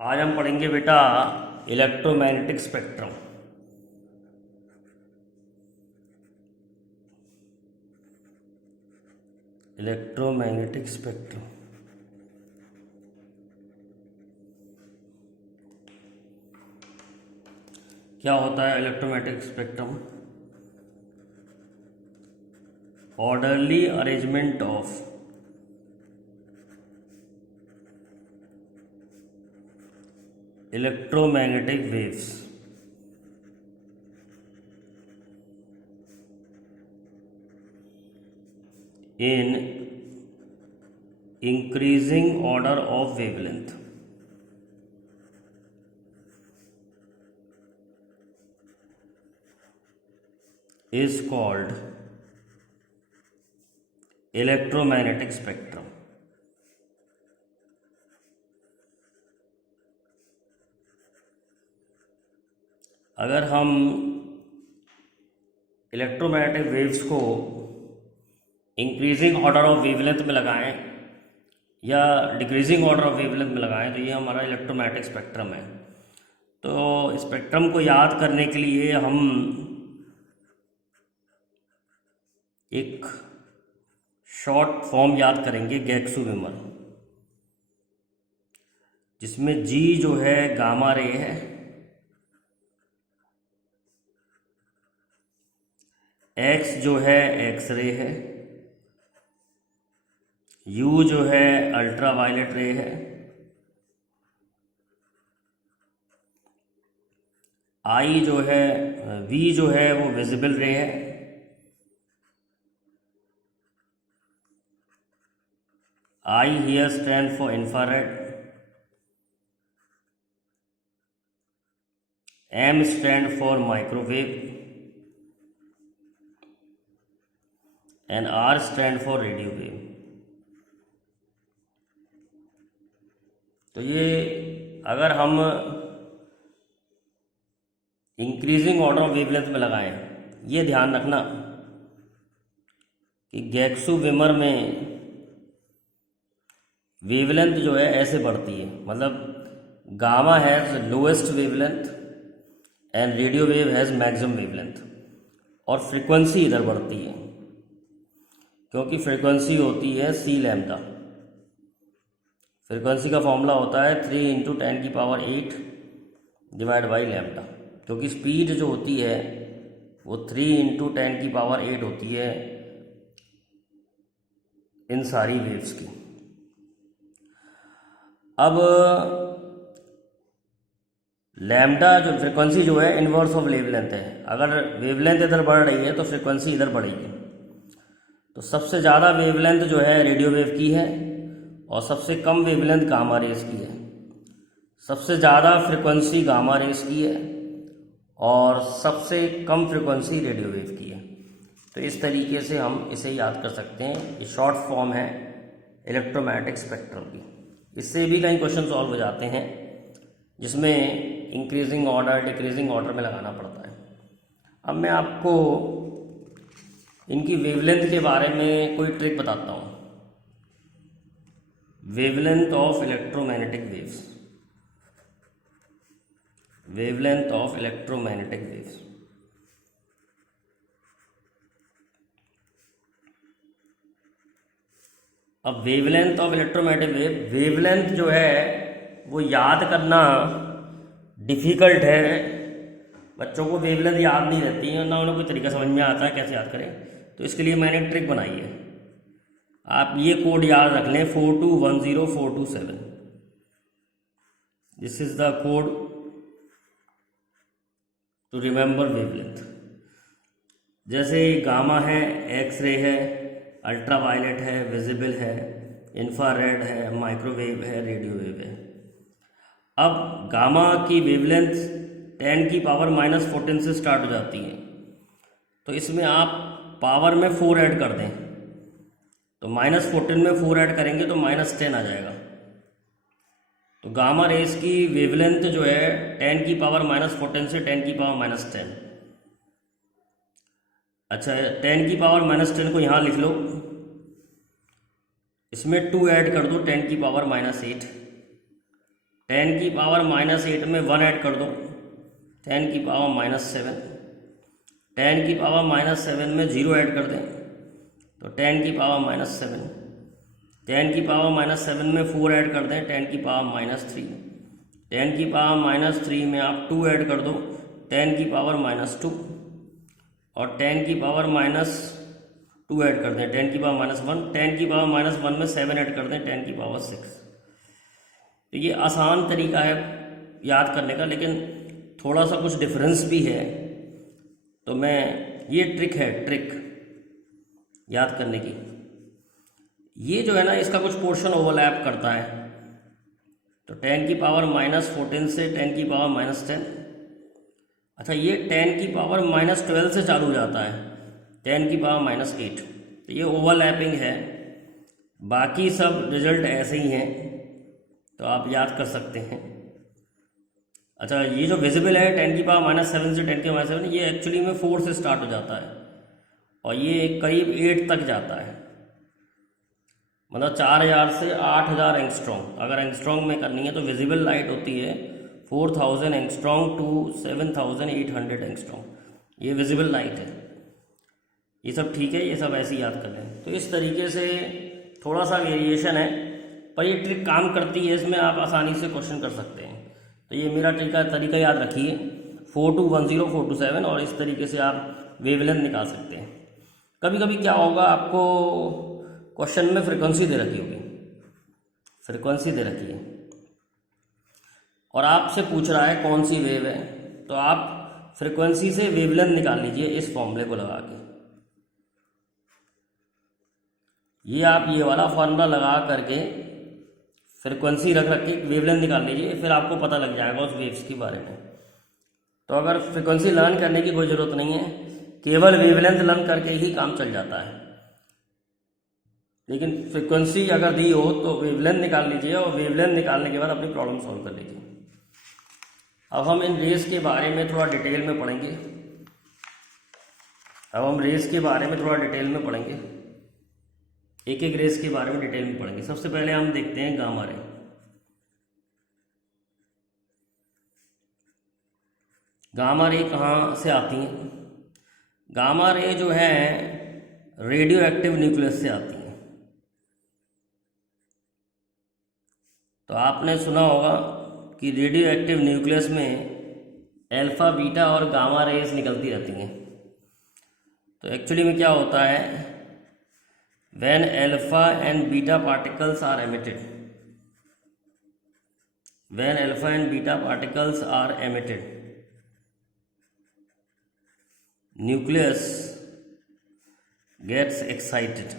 आज हम पढ़ेंगे बेटा इलेक्ट्रोमैग्नेटिक स्पेक्ट्रम। इलेक्ट्रोमैग्नेटिक स्पेक्ट्रम क्या होता है? Electromagnetic spectrum orderly arrangement of electromagnetic waves in increasing order of wavelength is called electromagnetic spectrum। अगर हम इलेक्ट्रोमैग्नेटिक वेव्स को इंक्रीजिंग ऑर्डर ऑफ वेवलेंथ में लगाएं या डिक्रीजिंग ऑर्डर ऑफ वेवलेंथ में लगाएं तो ये हमारा इलेक्ट्रोमैग्नेटिक स्पेक्ट्रम है। तो स्पेक्ट्रम को याद करने के लिए हम एक शॉर्ट फॉर्म याद करेंगे गैक्सू-विमर, जिसमें G जो है गामा रे है, X जो है एक्स रे है, U जो है अल्ट्रा वायलेट रे है, I जो है V जो है वो विजिबल रे है, I here stand for infrared, M stand for microwave and R stand for radio wave। तो ये अगर हम इंक्रीजिंग ऑर्डर ऑफ वेवलेंथ में लगाएं, ये ध्यान रखना कि गैक्सू-विमर में वेवलेंथ जो है ऐसे बढ़ती है, मतलब gamma has lowest wavelength and radio wave has maximum wavelength, और फ्रीक्वेंसी इधर बढ़ती है क्योंकि फ्रीक्वेंसी होती है सी लैम्डा। फ्रीक्वेंसी का फॉर्मूला होता है 3 × 10⁸ डिवाइड बाई लैम्डा, क्योंकि स्पीड जो होती है वो 3 × 10⁸ होती है इन सारी वेव्स की। अब लैम्डा जो फ्रीक्वेंसी जो है इनवर्स ऑफ वेवलेंथ है। अगर वेवलेंथ इधर बढ़ रही है तो फ्रीक्वेंसी इधर बढ़ेगी। तो सबसे ज़्यादा वेवलेंथ जो है रेडियो वेव की है और सबसे कम वेवलेंथ गामा रेस की है। सबसे ज़्यादा फ्रीक्वेंसी गामा रेस की है और सबसे कम फ्रीक्वेंसी रेडियो वेव की है। तो इस तरीके से हम इसे याद कर सकते हैं। ये शॉर्ट फॉर्म है इलेक्ट्रोमैग्नेटिक स्पेक्ट्रम की। इससे भी कई क्वेश्चन सॉल्व हो जाते हैं जिसमें इंक्रीजिंग ऑर्डर डिक्रीजिंग ऑर्डर में लगाना पड़ता है। अब मैं आपको इनकी वेवलेंथ के बारे में कोई ट्रिक बताता हूँ। Wavelength of electromagnetic waves, wavelength of electromagnetic waves. अब wavelength of electromagnetic wave, wavelength जो है वो याद करना डिफ़िकल्ट है। बच्चों को वेवलेंथ याद नहीं रहती है, ना उन्हें कोई तरीका समझ में आता है कैसे याद करें। तो इसके लिए मैंने एक ट्रिक बनाई है। आप ये कोड याद रख लें 4210427। This is the code to remember wavelength. जैसे गामा है, एक्स रे है, अल्ट्रा वायलेट है, विजिबल है, इंफ्रारेड है, माइक्रोवेव है, रेडियो वेव है। अब गामा की वेवलेंथ 10⁻⁻14 से स्टार्ट हो जाती है, तो इसमें आप पावर में 4 ऐड कर दें, तो -14 में 4 ऐड करेंगे तो -10 आ जाएगा। तो गामा रेस की वेवलेंथ जो है 10⁻⁻14 से 10⁻−10। अच्छा, 10⁻−10 को यहाँ लिख लो, इसमें 2 ऐड कर दो 10⁻⁻8, 10⁻⁻8 में 1 ऐड कर दो, 10⁻⁻7। 10⁻⁻7 में 0 ऐड कर दें तो 10⁻⁻7। 10⁻⁻7 में 4 ऐड कर दें, 10⁻3। 10⁻3 में आप 2 ऐड कर दो, 10⁻2। और 10⁻2 ऐड कर दें, 10⁻1। 10⁻1 में 7 ऐड कर दें, 10�6। तो ये आसान तरीका है याद करने का, लेकिन थोड़ा सा कुछ डिफरेंस भी है। तो ये ट्रिक है, ट्रिक याद करने की। ये जो है ना, इसका कुछ पोर्शन ओवरलैप करता है। तो 10⁻14 से 10⁻10। अच्छा, ये 10⁻12 से चालू हो जाता है, 10⁻8। तो ये ओवरलैपिंग है। बाकी सब रिजल्ट ऐसे ही हैं, तो आप याद कर सकते हैं। अच्छा, ये जो विजिबल है 10⁻7 से 10⁻7, ये एक्चुअली में 4 से स्टार्ट हो जाता है और ये करीब 8 तक जाता है। मतलब 4000 से 8000 एंगस्ट्रॉन्ग। अगर एंगस्ट्रॉन्ग में करनी है तो विजिबल लाइट होती है 4000 एंगस्ट्रॉन्ग टू 7800 एंगस्ट्रॉन्ग। ये विजिबल लाइट है। ये सब ठीक है, ये सब ऐसे ही याद कर लें। तो इस तरीके से थोड़ा सा वेरिएशन है, पर ये ट्रिक काम करती है। इसमें आप आसानी से क्वेश्चन कर सकते हैं। तो ये मेरा तरीका याद रखिए, 4210 427, और इस तरीके से आप वेवलेंथ निकाल सकते हैं। कभी कभी क्या होगा, आपको क्वेश्चन में फ्रीक्वेंसी दे रखी होगी, फ्रीक्वेंसी दे रखी है और आपसे पूछ रहा है कौन सी वेव है, तो आप फ्रीक्वेंसी से वेवलेंथ निकाल लीजिए इस फॉर्मूले को लगा के। आप ये वाला फॉर्मूला लगा करके फ्रीक्वेंसी रख के वेवलेंथ निकाल लीजिए, फिर आपको पता लग जाएगा उस वेव्स के बारे में। तो अगर फ्रीक्वेंसी लर्न करने की कोई ज़रूरत नहीं है, केवल वेवलेंथ लर्न करके ही काम चल जाता है। लेकिन फ्रीक्वेंसी अगर दी हो तो वेवलेंथ निकाल लीजिए, और वेवलेंथ निकालने के बाद अपनी प्रॉब्लम सॉल्व कर लीजिए। अब हम इन रेस के बारे में थोड़ा डिटेल में पढ़ेंगे। एक एक रेस के बारे में डिटेल में पढ़ेंगे। सबसे पहले हम देखते हैं गामा रे। गामा रे कहाँ से आती हैं? गामा रे जो है रेडियो एक्टिव न्यूक्लियस से आती हैं। तो आपने सुना होगा कि रेडियो एक्टिव न्यूक्लियस में अल्फा, बीटा और गामा रेस निकलती रहती हैं। तो एक्चुअली में क्या होता है, when alpha and beta particles are emitted, nucleus gets excited,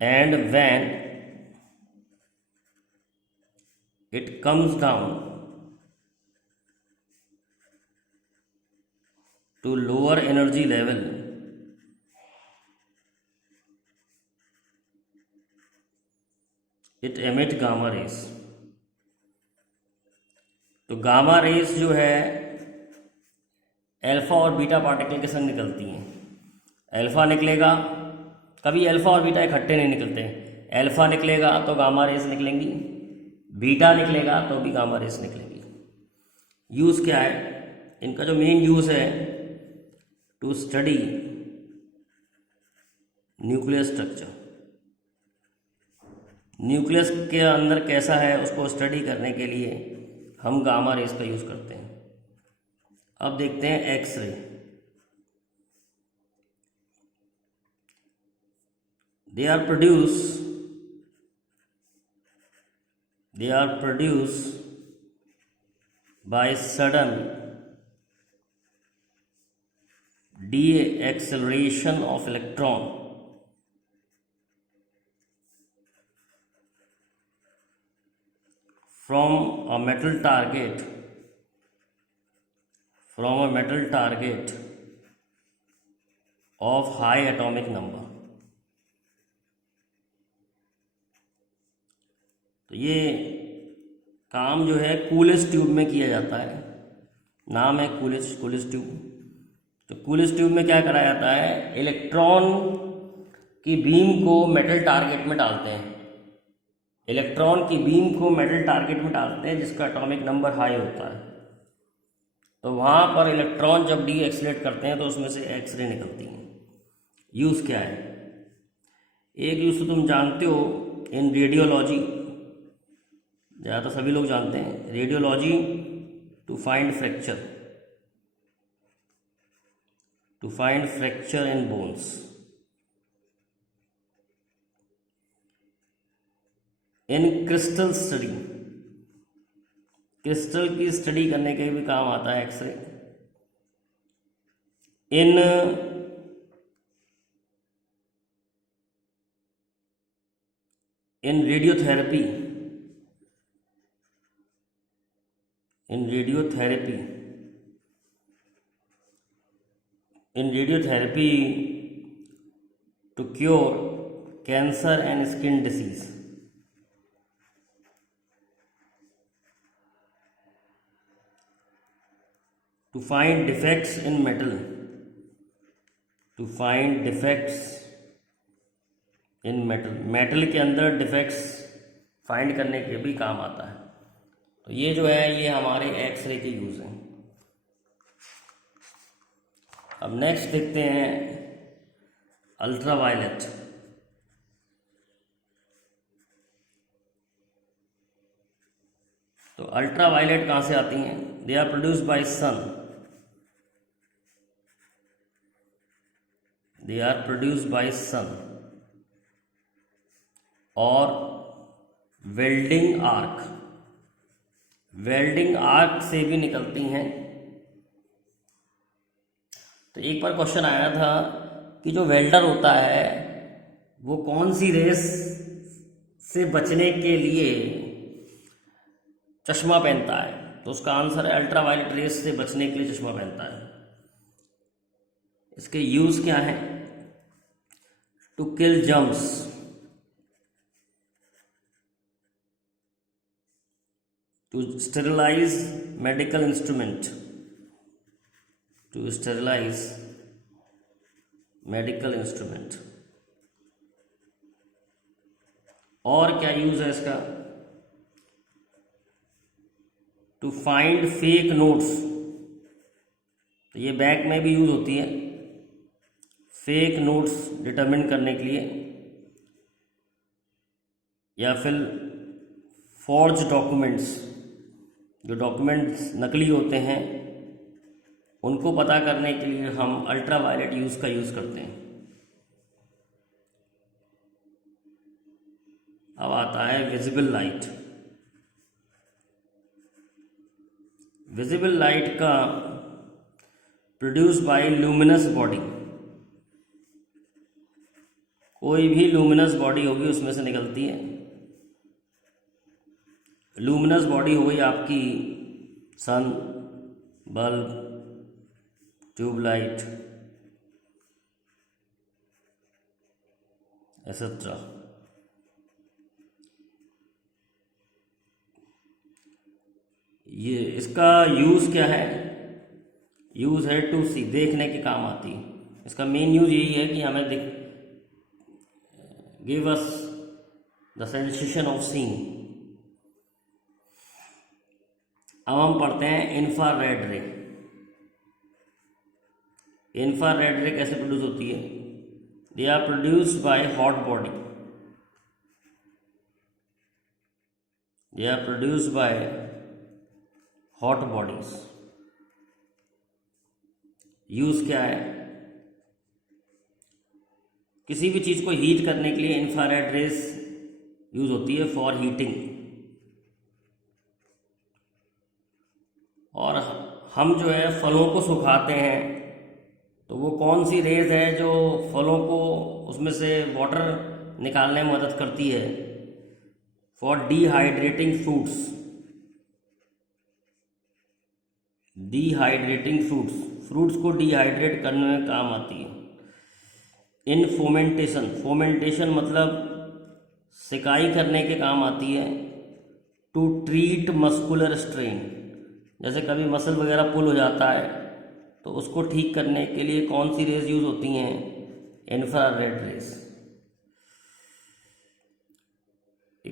and when it comes down to lower energy level, it emit gamma rays। तो गामा रेस जो है अल्फा और बीटा पार्टिकल के संग निकलती हैं। अल्फा निकलेगा, कभी अल्फा और बीटा इकट्ठे नहीं निकलते। अल्फा निकलेगा तो गामा रेस निकलेंगी, बीटा निकलेगा तो भी गामा रेस निकलेंगी। यूज़ क्या है इनका? जो मेन यूज़ है, to study nucleus structure. Nucleus के अंदर कैसा है उसको स्टडी करने के लिए हम गामा रेस का यूज़ करते हैं। अब देखते हैं X ray. They are produce by sudden de-acceleration of electron from a metal target of high atomic number। तो ये काम जो है कूलिस ट्यूब में किया जाता है। नाम है कूलिस ट्यूब। तो कूलिस ट्यूब में क्या कराया जाता है, इलेक्ट्रॉन की बीम को मेटल टारगेट में डालते हैं, इलेक्ट्रॉन की बीम को मेटल टारगेट में डालते हैं जिसका एटॉमिक नंबर हाई होता है, तो वहाँ पर इलेक्ट्रॉन जब डी एक्सीलरेट करते हैं तो उसमें से एक्सरे निकलती हैं। यूज़ क्या है? एक यूज़ तो तुम जानते हो, इन रेडियोलॉजी, ज़्यादातर सभी लोग जानते हैं, radiology to find fracture in bones. In crystal study, crystal की स्टडी करने के भी काम आता है x ray. In radiotherapy, to cure cancer and skin disease. To find defects in metal, metal के अंदर डिफेक्ट्स फाइंड करने के भी काम आता है। तो ये जो है ये हमारे एक्सरे के यूज़ हैं। अब नेक्स्ट देखते हैं अल्ट्रावायलेट। तो अल्ट्रावायलेट कहाँ से आती हैं? दे आर प्रोड्यूस्ड बाय सन, और वेल्डिंग आर्क से भी निकलती हैं। तो एक बार क्वेश्चन आया था कि जो वेल्डर होता है वो कौन सी रेस से बचने के लिए चश्मा पहनता है, तो उसका आंसर है अल्ट्रावायलेट रेस से बचने के लिए चश्मा पहनता है। इसके यूज़ क्या है? To kill germs, to sterilise medical instrument, और क्या यूज़ है इसका? टू फाइंड फेक नोट्स, तो ये बैंक में भी यूज़ होती है, फेक नोट्स डिटरमिन करने के लिए, या फिर फॉर्ज डॉक्यूमेंट्स, जो डॉक्यूमेंट्स नकली होते हैं उनको पता करने के लिए हम अल्ट्रावायलेट यूज़ करते हैं। अब आता है विजिबल लाइट। विजिबल लाइट का प्रोड्यूस बाय ल्यूमिनस बॉडी, कोई भी ल्यूमिनस बॉडी होगी उसमें से निकलती है। लूमिनस बॉडी हो गई आपकी सन, बल्ब, ट्यूबलाइट, एसेट्रा। ये इसका यूज़ क्या है? यूज़ है टू सी, देखने के काम आती है। इसका मेन यूज़ यही है कि हमें give us the sensation of seeing. अब हम पढ़ते हैं इंफ्रारेड रे। इंफ्रारेड रे कैसे प्रोड्यूस होती है? They are produced by hot body, hot bodies. Use क्या है? किसी भी चीज को हीट करने के लिए इंफ्रारेड रेस यूज होती है फॉर हीटिंग। और हम जो है फलों को सुखाते हैं, तो वो कौन सी रेज है जो फलों को उसमें से वाटर निकालने में मदद करती है? फॉर डिहाइड्रेटिंग फ्रूट्स, फ्रूट्स को डिहाइड्रेट करने में काम आती है। इन फोमेंटेशन मतलब सिकाई करने के काम आती है। टू ट्रीट मस्कुलर स्ट्रेन, जैसे कभी मसल वगैरह पुल हो जाता है तो उसको ठीक करने के लिए कौन सी रेज यूज होती हैं? Infrared rays.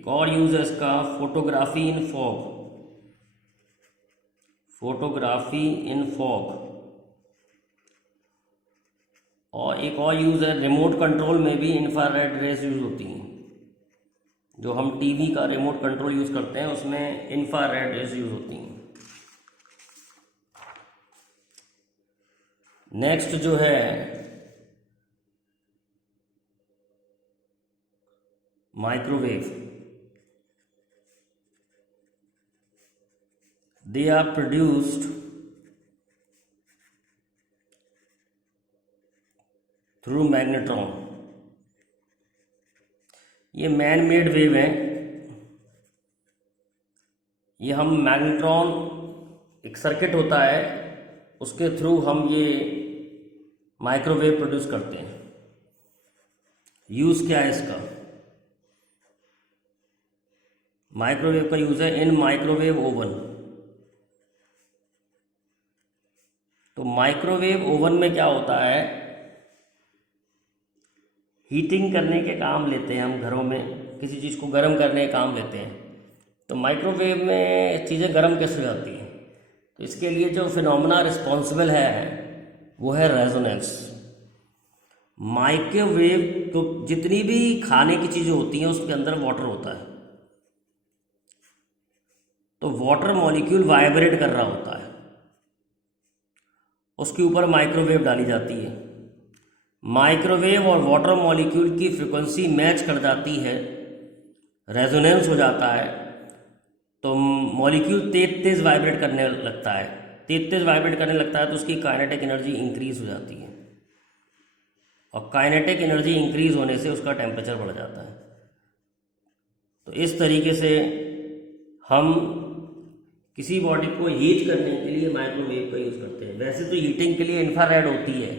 एक और यूज़ है इसका फोटोग्राफी इन फॉग, फोटोग्राफी इन फॉग। और एक और यूज़ है रिमोट कंट्रोल में भी इंफ्रारेड रेज यूज़ होती हैं। जो हम टीवी का रिमोट कंट्रोल यूज़ करते हैं उसमें इंफ्रारेड रेज यूज़ होती हैं। नेक्स्ट जो है microwave. They are produced through magnetron. ये मैन मेड वेव है। ये हम मैग्नेट्रॉन एक सर्किट होता है उसके थ्रू हम ये माइक्रोवेव प्रोड्यूस करते हैं। यूज़ क्या है इसका? माइक्रोवेव का यूज़ है इन माइक्रोवेव ओवन। तो माइक्रोवेव ओवन में क्या होता है, हीटिंग करने के काम लेते हैं हम घरों में, किसी चीज़ को गर्म करने के काम लेते हैं। तो माइक्रोवेव में चीज़ें गर्म कैसे हो जाती हैं? तो इसके लिए जो फिनोमेना रिस्पॉन्सिबल है वो है रेजोनेंस। माइक्रोवेव तो जितनी भी खाने की चीज़ें होती हैं उसके अंदर वाटर होता है, तो वाटर मॉलिक्यूल वाइब्रेट कर रहा होता है, उसके ऊपर माइक्रोवेव डाली जाती है। माइक्रोवेव और वाटर मॉलिक्यूल की फ्रिक्वेंसी मैच कर जाती है, रेजोनेंस हो जाता है, तो मॉलिक्यूल तेज तेज वाइब्रेट करने लगता है। तेज तेज वाइब्रेट करने लगता है तो उसकी काइनेटिक एनर्जी इंक्रीज हो जाती है, और काइनेटिक एनर्जी इंक्रीज होने से उसका टेम्परेचर बढ़ जाता है। तो इस तरीके से हम किसी बॉडी को हीट करने के लिए माइक्रोवेव का यूज़ करते हैं। वैसे तो हीटिंग के लिए इंफ्रारेड होती है,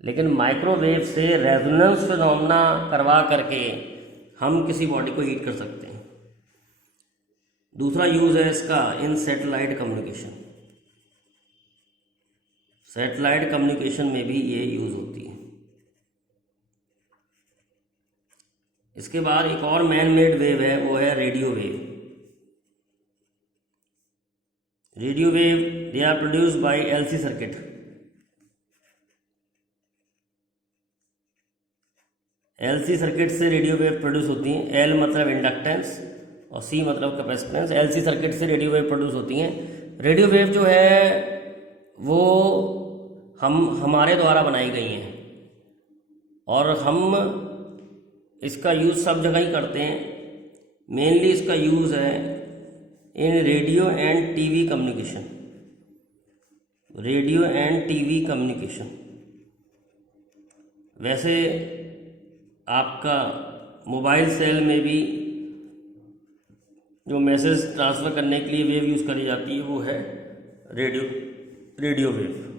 लेकिन माइक्रोवेव से रेजोनेंस फिनोमेना करवा करके हम किसी बॉडी को हीट कर सकते हैं। दूसरा यूज़ है इसका इन सैटेलाइट कम्युनिकेशन। सैटेलाइट कम्युनिकेशन में भी ये यूज़ होती है। इसके बाद एक और मैन मेड वेव है, वो है radio wave. Radio wave they are produced by LC circuit. LC circuit से रेडियो वेव प्रोड्यूस होती हैं। एल मतलब इंडक्टेंस और सी मतलब कैपेसिटेंस। एलसी सर्किट से रेडियो वेव प्रोड्यूस होती हैं। रेडियो वेव जो है वो हमारे द्वारा बनाई गई हैं, और हम इसका यूज़ सब जगह ही करते हैं। मेनली इसका यूज़ है इन radio and TV communication. Radio and TV communication. वैसे आपका मोबाइल सेल में भी जो मैसेज ट्रांसफ़र करने के लिए वेव यूज़ करी जाती है वो है रेडियो वेव।